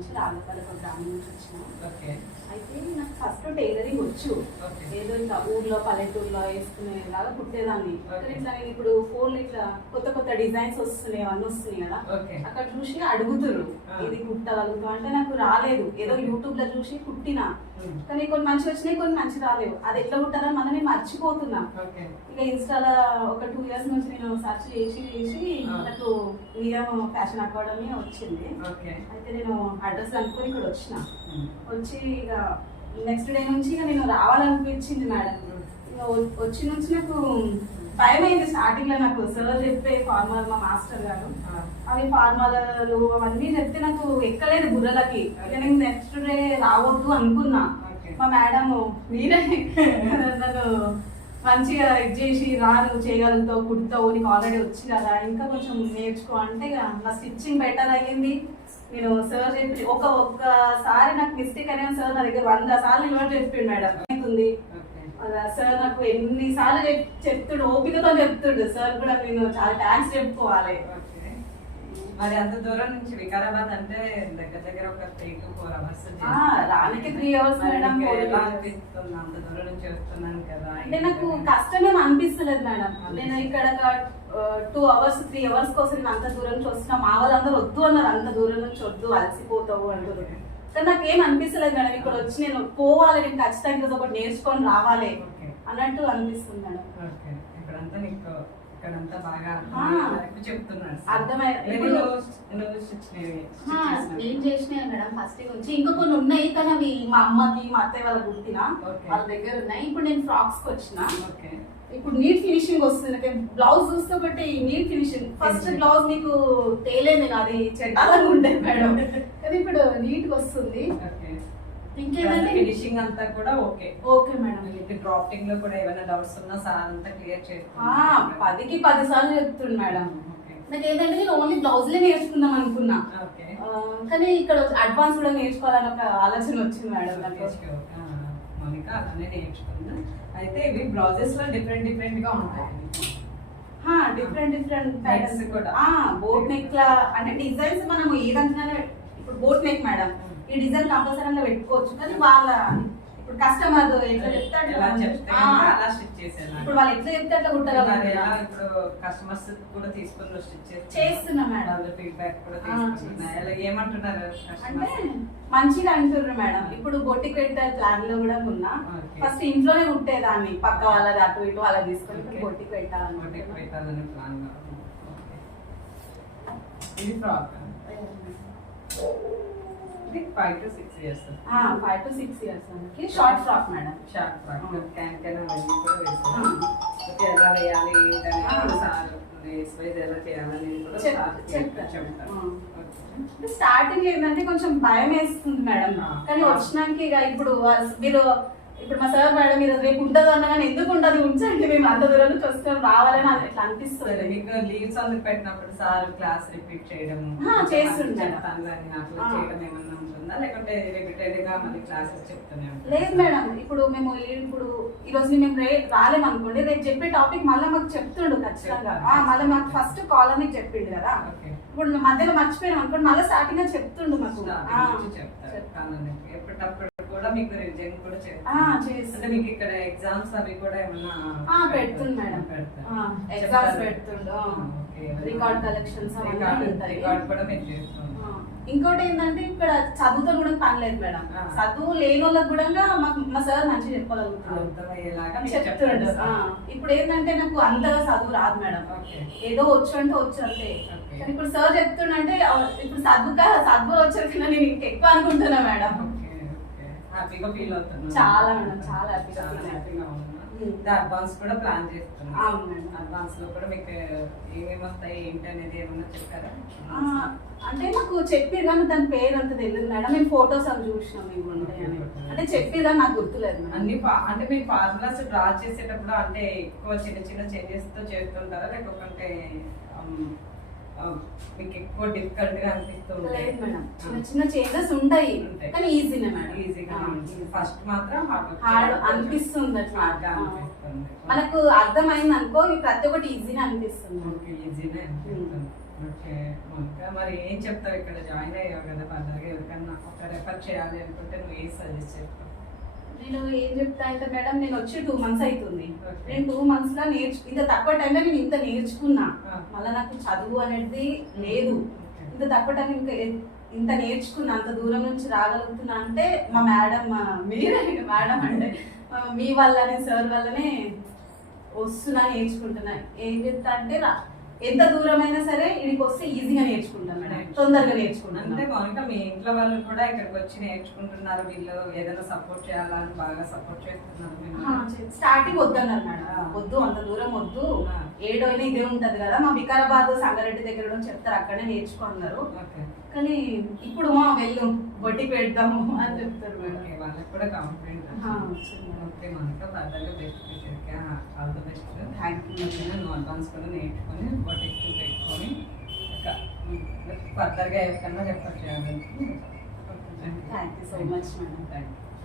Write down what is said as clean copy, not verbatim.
నుంచి రాళ్ళపల్లి గ్రామం నుంచి వచ్చిన. ఓకే. అయితే నాకు ఫస్ట్ టైలరింగ్ వచ్చు. ఏదో ఇట్లా ఊర్లో పల్లెటూరులో వేసుకునేలాగా కుట్టేదాన్ని. ఇట్లా నేను ఇప్పుడు ఫోన్లు ఇట్లా కొత్త కొత్త డిజైన్స్ వస్తున్నాయి, అవన్నీ వస్తున్నాయి కదా, అక్కడ చూసి అడుగుతురు ఇది కుట్టగలుగుతాం అంటే నాకు రాలేదు. ఏదో యూట్యూబ్ లో చూసి కుట్టినా, కానీ కొన్ని మంచి వచ్చినాయి, కొన్ని మంచి రాలేవు. అది ఎట్లా కుట్టాలని మనం నేను మర్చిపోతున్నా. ఇక ఇన్స్టాలో ఒక 2 years నుంచి నేను సర్చ్ చేసి నాకు విఎం ఫ్యాషన్ అకాడమీ వచ్చింది. అయితే నేను అడ్రస్ అనుకుని ఇక్కడ వచ్చిన. వచ్చి ఇక నెక్స్ట్ డే నుంచి ఇక నేను రావాలనిపించింది మేడం. ఇక వచ్చి నుంచి నాకు భయం అయింది స్టార్టింగ్ లో. నాకు సార్ చెప్పే ఫార్మల్, మా మాస్టర్ గారు అవి ఫార్మలు అవన్నీ చెప్తే నాకు ఎక్కలేదు బుర్రలకి. ఇక నేను నెక్స్ట్ డే రావద్దు అనుకున్నా. మా మేడం మీరే నాకు మంచిగా ఇది చేసి నువ్వు చేయగలుగుతావు, కుడతావు, నీకు ఆల్రెడీ వచ్చి కదా, ఇంకా కొంచెం నేర్చుకో అంటే ఇక నా స్టిచ్చింగ్ బెటర్ అయ్యింది. నేను సార్ చెప్పి ఒక్కసారి నాకు మిస్టేక్ అనేది సార్ నా దగ్గర 100 సార్లు నిలబడి చెప్పిండు మేడం. అవుతుంది సార్ నాకు ఎన్నిసార్లు చెప్తుడు, ఓపికతో చెప్తుడు సార్ కూడా. నేను చాలా థ్యాంక్స్ చెప్పుకోవాలి. మరి అంత దూరం నుంచి వికారాబాద్ అంటే దగ్గర దగ్గర ఒక 3 to 4 hours రానికి 3 hours మేడం. అంత దూరం నుంచి వస్తున్నాను కదా అంటే నాకు కష్టమేం అనిపిస్తలేదు మేడం. నేను ఇక్కడ 2 hours 3 hours కోసం నేను అంత దూరం నుంచి వస్తున్నా. మా వాళ్ళందరూ వద్దు అన్నారు, అంత దూరం నుంచి వద్దు, అలసిపోతావు అంటారు. కానీ నాకు ఏం అనిపిస్తలేదు మేడం. ఇక్కడ వచ్చి నేను పోవాలి, నేను ఖచ్చితంగా ఒకటి నేర్చుకొని రావాలి అన్నట్టు అనిపిస్తుంది మేడం. ఇక్కడంతా బాగా చెప్తున్నాను, ఏం చేసినాయి మేడం ఫస్ట్ నుంచి. ఇంకా కొన్ని ఉన్నాయి కానీ అవి మా అమ్మకి మా అత్తయ్య వాళ్ళకి కుట్టిన వాళ్ళ దగ్గర ఉన్నాయి. ఇప్పుడు నేను ఫ్రాక్స్ కి వచ్చిన. ఇప్పుడు నీట్ ఫినిషింగ్ వస్తుంది. బ్లౌజ్ చూస్తే ఒకటి నీట్ ఫినిషింగ్. ఫస్ట్ బ్లౌజ్ మీకు తేలేదు అది చెడ్డాలని ఉంటాయి మేడం, కానీ ఇప్పుడు నీట్ గా వస్తుంది. ఇంకేంటంటే ఫినిషింగ్ అంతా కూడా ఓకే మేడం. డ్రాఫ్టింగ్ లో కూడా ఏమైనా డౌట్స్ ఉన్నా సార్ అంతా క్లియర్ చేస్తాను. 10కి 10 సార్లు చెప్తుంది మేడం. నాకు ఏంటంటే నేను ఓన్లీ బ్లౌజ్లే నేర్చుకుందాం అనుకున్నా, కానీ ఇక్కడ అడ్వాన్స్ కూడా నేర్చుకోవాలని ఒక ఆలోచన వచ్చింది మేడం నాకు. మౌనిక అలానే నేర్చుకుందా. అయితే ఇవి బ్లౌజెస్ లో డిఫరెంట్ గా ఉంటాయి. డిఫరెంట్ ప్యాటర్న్స్ కూడా. బోట్ నెక్ లా అంటే డిజైన్స్ మనం ఏదంతా ఇప్పుడు బోట్ నెక్ మేడం ఈ డిజైన్ కంపల్సరీగా పెట్టుకోవచ్చు, కానీ వాళ్ళ ఇప్పుడు కస్టమర్ ఎట్లా చెప్తాడు అలా స్టిచ్ చేసేది. ఇప్పుడు వాళ్ళు ఎట్లా చెప్తే అట్లా కుట్టగలుగుతారు. ఇప్పుడు కస్టమర్స్ కూడా తీసుకుని స్టిచ్ చేస్తున్నా మేడం. ఫీడ్బ్యాక్ కూడా తీసుకుంటున్నా. ఏమంటున్నారు అంటే మంచిగా అంటున్నారు మేడం. ఇప్పుడు బొటిక్ పెట్టే ప్లాన్ లో కూడా ఉన్నా. ఫస్ట్ ఇంట్లోనే కుట్టేదాన్ని, పక్క వాళ్ళది అటు ఇటు వాళ్ళ తీసుకొని బొటిక్ పెట్టాలని ప్లాన్. ఇది frock 5 to 6 years. 5 to 6 years మనకి short frock madam. Short frock can అవన్నీ కూడా వేస్తాను. ఎలా వేయాలి ఏంటనేది సార్ ఎలా చేయాలని కూడా చెప్తాను. స్టార్టింగ్ ఏంటంటే కొంచెం భయం వేస్తుంది మేడం, కానీ వచ్చినాక ఇక ఇప్పుడు మీరు ఇప్పుడు మా సార్ మేడం మీరు రేపు ఉండదు అన్నా కానీ ఎందుకు ఉండదు, ఉంచండి, మేము అంత దూరం నుంచి వస్తాం రావాలని అది ఎట్లా అనిపిస్తుంది. మీకు లీవ్స్ అందుకు పెట్టినప్పుడు సార్ క్లాస్ రిపీట్ చేయడం చేస్తుంటాను. అట్లా చేయడం ఏమన్నా ఉంటుందా, లేకుంటే రిపీటెడ్ గా మళ్ళీ క్లాసెస్ చెప్తూనే ఉంటారు? లేదు మేడం. ఇప్పుడు మేము ఈ రోజు మేము రాలేము అనుకోండి, రేపు చెప్పే టాపిక్ మళ్ళీ మాకు చెప్తుండు ఖచ్చితంగా. మళ్ళీ మాకు ఫస్ట్ కాల్ అని చెప్పిండు కదా, ఇప్పుడు మధ్యలో మర్చిపోయాం అనుకోండి మళ్ళీ స్టార్టింగ్ గా చెప్తుండు మాకు. ఎప్పటికప్పుడు కూడా మీకు రివిజన్ కూడా అంటే మీకు ఇక్కడ ఎగ్జామ్స్ అవి కూడా ఏమన్నా పెడుతుంది మేడం. ఎగ్జామ్స్ పెడుతుండు, రికార్డ్ కలెక్షన్స్ రికార్డ్ కూడా మీరు చేస్తుంది. ఇంకోటి ఏంటంటే ఇక్కడ చదువుతో కూడా పని లేదు మేడం. చదువు లేని వాళ్ళకి కూడా మా సార్ మంచిగా చెప్తుండు. ఇప్పుడు ఏంటంటే నాకు అంతగా చదువు రాదు మేడం, ఏదో వచ్చు అంటే వచ్చు అంతే. కానీ ఇప్పుడు సార్ చెప్తుండంటే ఇప్పుడు చదువు వచ్చారు కదా నేను ఇంకెక్కువ అనుకుంటున్నా మేడం. హ్యాపీగా ఫీల్ అవుతున్నా. చాలా మేడం, చాలా హ్యాపీగా ఉన్నా. అడ్వాన్స్ కూడా ప్లాన్ చేస్తున్నా. అడ్వాన్స్ లో కూడా మీకు ఏమేమి వస్తాయి ఏంటి అనేది ఏమన్నా చెప్పారా? అంటే మాకు చెప్పారు కానీ దాని పేరు అంత తెలియదు మేడం. మేము ఫోటోస్ అవి చూసినాం మేము ఉంటాయని, అంటే చెప్పారు కానీ నాకు గుర్తులేదు. అన్ని అంటే మీరు ఫార్ములాస్ డ్రా చేసేటప్పుడు అంటే ఎక్కువ చిన్న చిన్న చేంజెస్ తో చేస్తుంటారా, లేకపోతే మీకు ఎక్కువ డిఫికల్ట్ గా అనిపిస్తుంది? లేదు మేడం, చిన్న చిన్న చేంజెస్ ఉంటాయి కానీ ఈజీనే మేడం. ఈజీగా ఫస్ట్ మాత్రం హార్డ్ అనిపిస్తుంది. అట్లా మనకు అర్థమైంది అనుకో ప్రతి ఒక్కటి ఈజీనే అనిపిస్తుంది. ఈజీనే ఓకే ఇంకా మరి ఏం చెప్తావు ఇక్కడ జాయిన్ అయ్యావు కదా ఫర్దర్గా ఎవరికన్నా ఒక రెఫర్ చేయాలి అనుకుంటే నువ్వు ఏం సజెస్ట్ చేస్తావు? నేను ఏం చెప్తా అంటే మేడం, నేను వచ్చి 2 months అవుతుంది. Okay. నేను 2 months లో ఇంత తక్కువ టైంలో నేను ఇంత నేర్చుకున్నా. మళ్ళీ నాకు చదువు అనేది లేదు. ఇంత తక్కువ టైం ఇంకా ఇంత నేర్చుకున్నా, అంత దూరం నుంచి రాగలుగుతున్నా అంటే మా మేడం, మీరే మేడం అంటే మీ వల్లనే, సార్ వల్లనే వస్తున్నా, నేర్చుకుంటున్నా. ఏం చెప్తా అంటే ఎంత దూరమైనా సరే ఇక్కడికి వస్తే ఈజీగా నేర్చుకుంటాను మేడం, తొందరగా నేర్చుకుంటాను. అంటే కనుక మీ ఇంట్లో వాళ్ళు కూడా ఇక్కడికి వచ్చి నేర్చుకుంటున్నారు, వీళ్ళు ఏదైనా సపోర్ట్ చేయాలని బాగా సపోర్ట్ చేస్తున్నారు. స్టార్టింగ్ వద్దన్నారు మేడం, వద్దు అంత దూరం వద్దు, ఏడోైనా ఇదే ఉంటది కదా, మా వికారాబాద్ సంగారెడ్డి దగ్గర చెప్తారు, అక్కడే నేర్చుకున్నారు. కానీ ఇప్పుడు వెళ్ళు వడ్డీ పెడతాము అని చెప్తారు మేడం. వాళ్ళకి కూడా కాన్ఫిడెంట్. ఓకే మనకు ఫర్దర్గా బెస్ట్ ఫ్యూచర్కి ఆల్ ద బెస్ట్. నువ్వు అడ్వాన్స్ కూడా నేర్చుకొని బొటిక్ పెట్టుకొని ఇంకా ఫర్దర్గా ఎవరికన్నా చెప్పచ్చు. Thank you so much madam. Thank you.